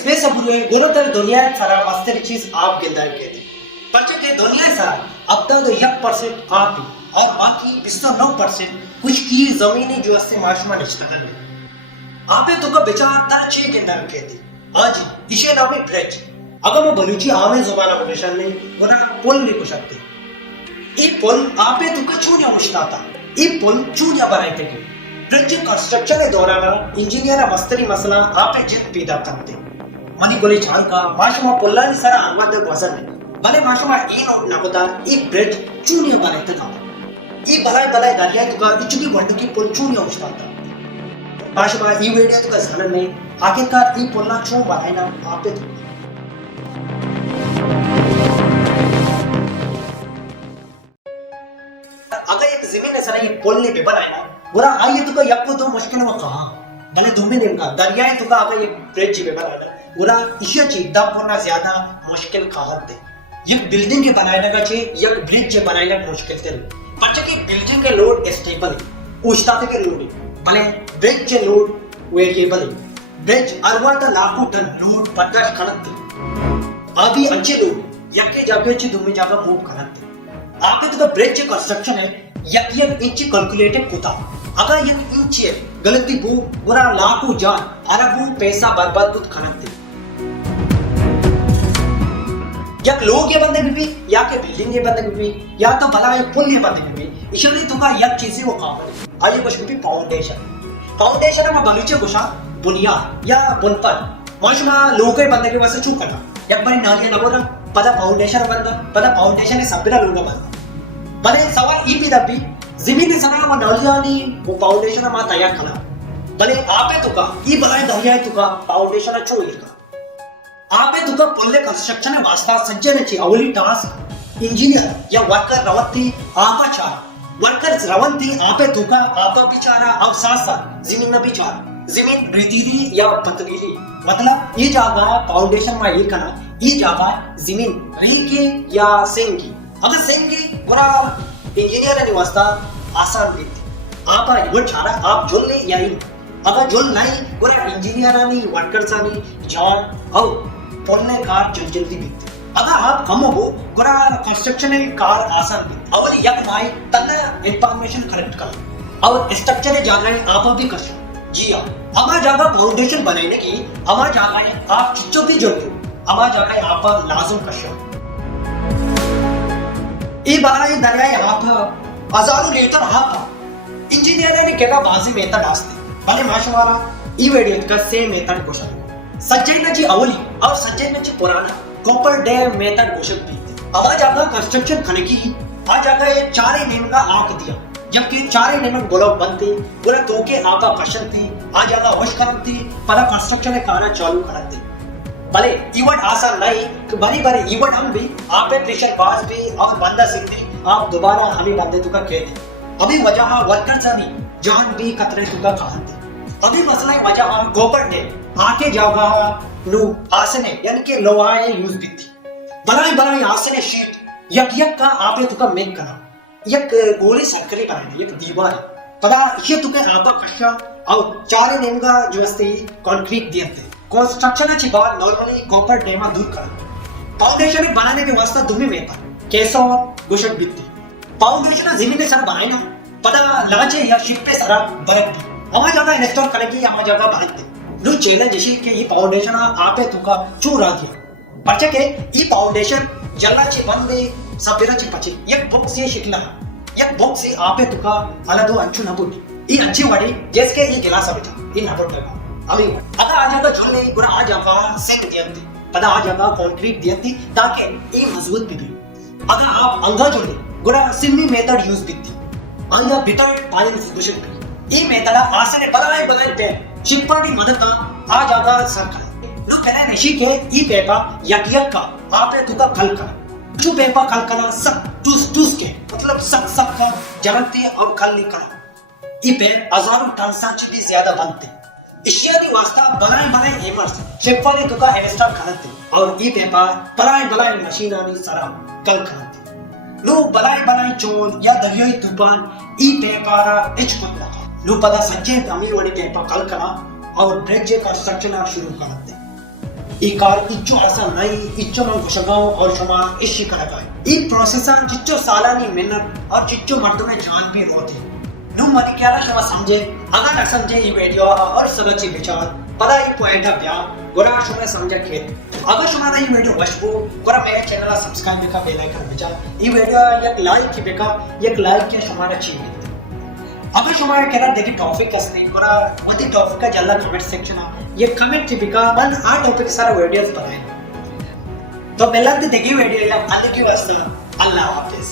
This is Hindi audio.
स्पेस अपुरे गुणोत्तर दुनिया सारा वास्तविक चीज आप गिंदा कहते बच्चे के दुनिया सारा अब तक 1% आप ही और बाकी 9% कुछ की जमीनी जो से माशमा निष्ठन में आपे तो का विचार तरचे गिंदा कहते आज इसे नाम है ब्रिज अगर मैं बलूची आमे जुबान अपनेशन में वना पुल लिखो सकते ये पुल आपे तो का चूनिया मुश्ताता ये पुल चूनिया बनाए थे ब्रिज कंस्ट्रक्शन के दौरान इंजीनियर मस्तरी मसला आपे जित पैदा करते मनी बोले चाल का माशमा पुल्ला सारा आमद वजन है भले माशमा ये नोट ना होता एक ब्रिज चूनिया बनाए थे ये बलाय बलाय दरिया तो का इचकी बंड की पुल चूनिया मुश्ताता माशमा ये वीडियो तो का जानन में आखिरकार ये पुल्ला क्यों बनाए ना आपे तो अगर एक जमीन है सारा ये पुल ने पेपर आया ना बुरा आइए तो का यक्को तो मुश्किल में कहा भले तुम्हें दिन का दरिया है तो का अगर ये ब्रिज जी पेपर आया बुरा इश्य चीज दब होना ज्यादा मुश्किल कहा होते ये बिल्डिंग के बनाने का चे ये ब्रिज जे बनाने का मुश्किल थे पर जब ये बिल्डिंग के लोड स्टेबल उष्टा के लोड भले ब्रिज जे लोड वेरिएबल ब्रिज अरवा द लाखों टन लोड पटका खनते अभी अच्छे लोड यक्के जागे चे तुम्हें जागा मूव करते आपके तो ब्रिज जे कंस्ट्रक्शन है यक इंच कैलकुलेटेड होता अगर यक इंच गलती बू बुरा लाखों जान अरबों पैसा बर्बाद कुछ खनते यक लोग ये बंदे भी या के बिल्डिंग ये बंदे भी या तो भला ये पुल ये बंदे भी इसलिए तो का यक चीजें वो काम है आइए कुछ भी फाउंडेशन में बलूचे कुशा बुनियाद या बुनपद मौजमा लोग के बंदे के वैसे चूक करना यक बड़ी नालियां ना बोला पता फाउंडेशन बंदा पता फाउंडेशन है सबरा लोग बंदा भले सवाल ई भी दबी जमीन सना व नालियानी वो फाउंडेशन मा तैयार करा भले आपे तो का ई बनाए दरिया तो का फाउंडेशन अच्छो ही का आपे तो का पुल्ले कंस्ट्रक्शन है वास्ता सज्जन ची अवली टास्क इंजीनियर या वर्कर रवती आपा चारा वर्कर्स रवंती आपे तो का आपा बिचारा अब साथ जमीन में बिचारा जमीन रेतीली या पथरीली मतलब ये जगह फाउंडेशन में ये करना ये जगह जमीन रेके या सेंगी अगर सेंगी पूरा इंजीनियर ने वास्ता आसान देती आप वो चारा आप जोल ले या अगर जोल नहीं पूरा इंजीनियर आनी वर्कर्स आनी जॉन और पोलने कार जल्दी बीती अगर आप कम हो पूरा कंस्ट्रक्शन की कार आसान बीती अवल यक माई तन्ना इंफॉर्मेशन कलेक्ट कर और स्ट्रक्चर जाना आप भी कर जी हाँ हमारा जगह फाउंडेशन बनाने की हमारा जगह आप चिच्चो भी जोड़ो हमारा जगह आप लाजम कर ये बारा ये दरिया यहाँ पर हजारों लीटर हाथ इंजीनियर ने केला बाजी मेथड आस्ते भले माशवारा ये वीडियो का सेम मेथड क्वेश्चन सज्जन जी अवली और सज्जन जी पुराना कॉपर डैम मेथड क्वेश्चन भी हमारा जगह कंस्ट्रक्शन खने की आज जगह ये चारे नेम का आंक दिया जबकि चारे नेम गोलब बनते पूरा तो के आपा क्वेश्चन थी आज जगह होश करती पता कंस्ट्रक्शन के कारण चालू करते भले इवेंट आसान नहीं तो बड़ी बड़ी इवेंट हम भी आप प्रेशर बाज भी और बंदा सीखते आप दोबारा हमें बंदे तुका कहते अभी वजह वर्कर्स अभी जान भी कतरे तुका कहते अभी मसला वजह गोबर ने आके जागा नु आसने यानी कि लोहाए यूज भी थी बनाई आसने शीट यक का आपे तुका मेक करा यक गोली सरकरी कराने यक दीवार पता ये तुके आपा कशा और चारे नेम का जो अस्ते कंक्रीट दिए कंस्ट्रक्शन अच्छी बात नॉर्मली कॉपर डेमा दूर कर फाउंडेशन बनाने के वास्ते तुम्हें मेता कैसा गुशक बित्ती फाउंडेशन जमीन सर बनाए ना पता लाचे या शिप पे सारा बरक भी हमारी जगह इंस्टॉल करेंगे हमारी जगह बरक दे नो चैलेंज जैसे कि ये फाउंडेशन आपे तुका चूरा दिया परचे के ये फाउंडेशन जल्ला ची बंदे सबेरा ची पचे एक बुक से शिकला एक बुक से आपे तुका अला दो अंचु नबुट ये अच्छी वाली जैसे ये गिलास अभी ये नबुट लगा अभी अगर आ जाएगा छोड़ने पूरा आ जाएगा सेट दिया थी पता आ जाएगा कंक्रीट दिया थी ताकि ये मजबूत भी थी अगर आप अंगा जोड़े गुरा सिमी मेथड यूज भी थी अंगा भीतर पानी में गुशक भी ये मेथड आसने बनाए पे चिपड़ी मदद का आ जाएगा सरकार लो पहले नशी के ई पेपा यक का आपे तुका खल का जो पेपा खल करा सब टूस के मतलब सब का जमती और खल निकला ई पे हजारों टन से ज्यादा बनते इशियादी वास्ता बनाए हेमर्स शिपवाली तुका इंस्टॉल करते और ई पेपर बनाए मशीन आनी सारा कल करते लो बनाए चोल या दरियाई तूफान ई पेपर इच पतला लो पता सच्चे अमीर वाली पेपर कल करा और ब्रिज कंस्ट्रक्शन शुरू करते ই কাৰ ইচ্ছু আশা নাই ইচ্ছু মান ঘোষগাঁও और क्षमा इश्क करागाय ई प्रोसेसर जिच्चो सालानी मेहनत और जिच्चो मर्दों जान भी होती नु मनी क्या क्षमा समझे अगर न समझे ई वीडियो और सगळची विचार पदा ई पॉइंट ब्या गोरा क्षमा समझे खेत अगर क्षमा ई वीडियो वशबो गोरा मेरे चैनल सब्सक्राइब का बेल आइकन बजा ई वीडियो एक लाइक की बेका एक लाइक के क्षमा ची अगर क्षमा केला देखी टॉपिक असते गोरा कोणती टॉपिक का जल्ला कमेंट सेक्शन ये कमेंट की बेका मन आ टॉपिक सारा वीडियोस बनाए तो पहला देखी वीडियो या अलग की वास्ता अल्लाह हाफिज।